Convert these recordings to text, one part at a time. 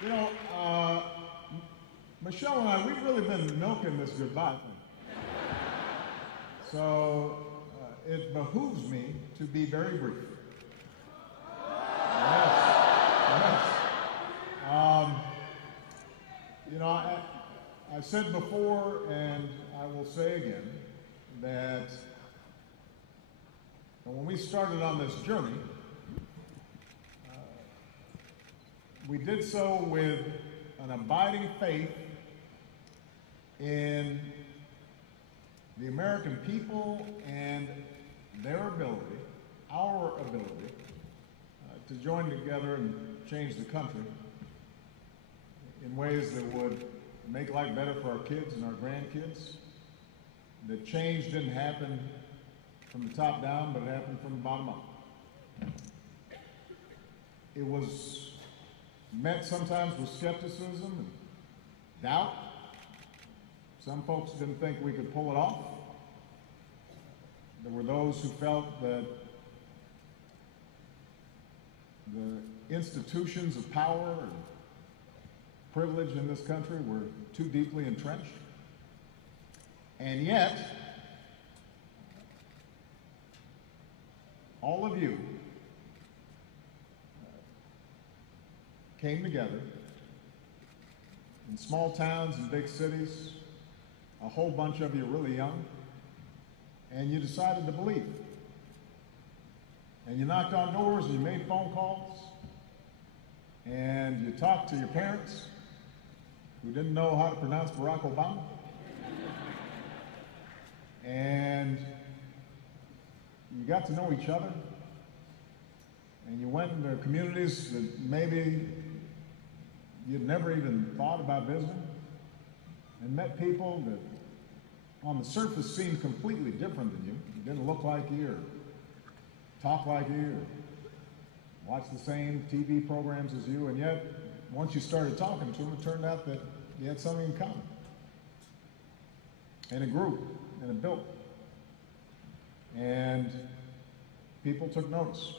You know, Michelle and I, we've really been milking this goodbye thing. So it behooves me to be very brief. Yes, yes. You know, I said before, and I will say again, that when we started on this journey, we did so with an abiding faith in the American people and their ability, our ability, to join together and change the country in ways that would make life better for our kids and our grandkids. That change didn't happen from the top down, but it happened from the bottom up. It was met sometimes with skepticism and doubt. Some folks didn't think we could pull it off. There were those who felt that the institutions of power and privilege in this country were too deeply entrenched. And yet, all of you came together in small towns and big cities, a whole bunch of you really young, and you decided to believe. And you knocked on doors and you made phone calls, and you talked to your parents who didn't know how to pronounce Barack Obama. And you got to know each other, and you went into communities that maybe you'd never even thought about visiting, and met people that on the surface seemed completely different than you. You didn't look like you, or talk like you, or watch the same TV programs as you, and yet, once you started talking to them, it turned out that you had something in common. And it grew, and it built. And people took notice.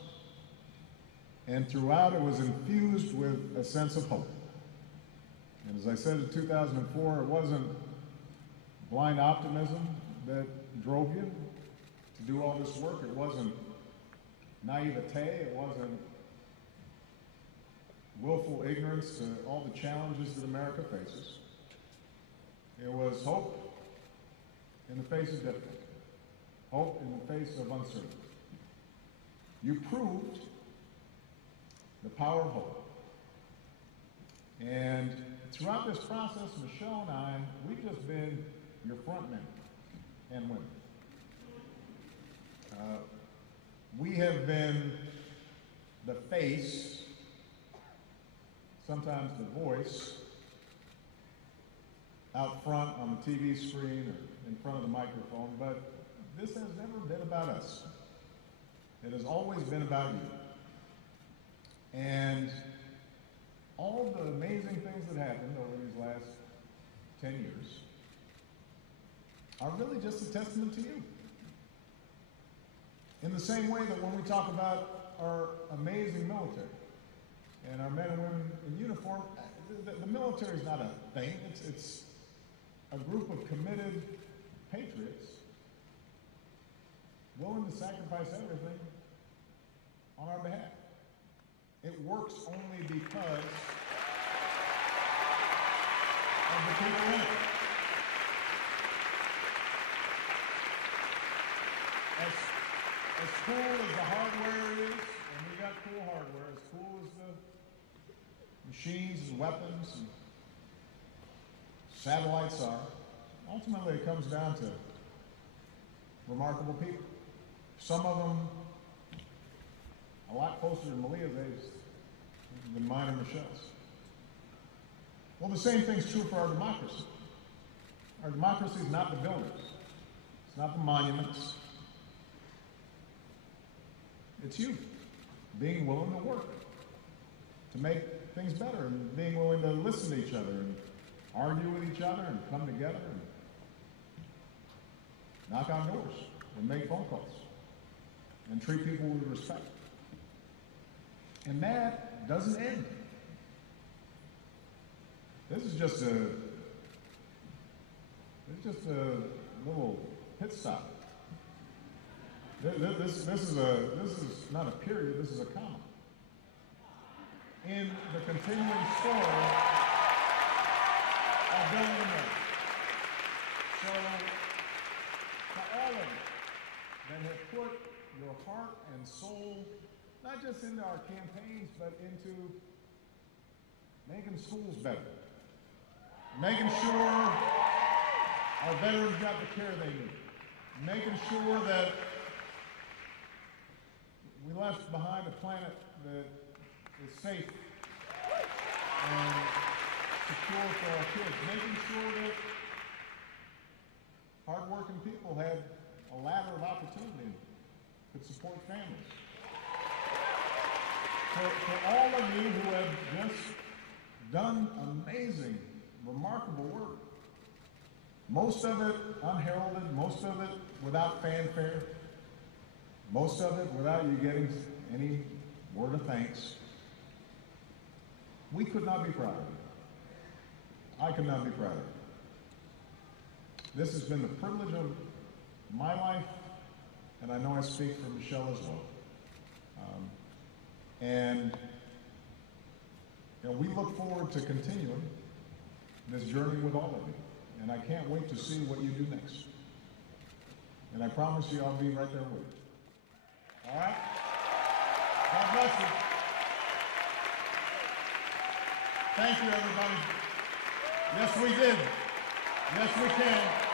And throughout, it was infused with a sense of hope. And as I said in 2004, it wasn't blind optimism that drove you to do all this work. It wasn't naivete. It wasn't willful ignorance to all the challenges that America faces. It was hope in the face of difficulty. Hope in the face of uncertainty. You proved the power of hope. And throughout this process, Michelle and I, we've just been your front men and women. We have been the face, sometimes the voice, out front on the TV screen or in front of the microphone, but this has never been about us. It has always been about you. And all the amazing things that happened over these last 10 years are really just a testament to you. In the same way that when we talk about our amazing military and our men and women in uniform, the military is not a thing. It's a group of committed patriots willing to sacrifice everything on our behalf. It works only because of the people in it. As cool as the hardware is, and we got cool hardware, as cool as the machines and weapons and satellites are, ultimately it comes down to remarkable people. Some of them a lot closer to Malia's age than mine or Michelle's. Well, the same thing's true for our democracy. Our democracy is not the buildings. It's not the monuments. It's you being willing to work to make things better and being willing to listen to each other and argue with each other and come together and knock on doors and make phone calls and treat people with respect. And that doesn't end. This is just a little pit stop. This is not a period, this is a comma in the continuing story of building America. So, to all of you that have put your heart and soul, not just into our campaigns, but into making schools better, making sure our veterans got the care they need, making sure that we left behind a planet that is safe and secure for our kids, making sure that hardworking people had a ladder of opportunity and could support families. For all of you who have just done amazing, remarkable work, most of it unheralded, most of it without fanfare, most of it without you getting any word of thanks, we could not be prouder of you. I could not be prouder. This has been the privilege of my life, and I know I speak for Michelle as well. And we look forward to continuing this journey with all of you. And I can't wait to see what you do next. And I promise you I'll be right there with you. All right? God bless you. Thank you, everybody. Yes, we did. Yes, we can.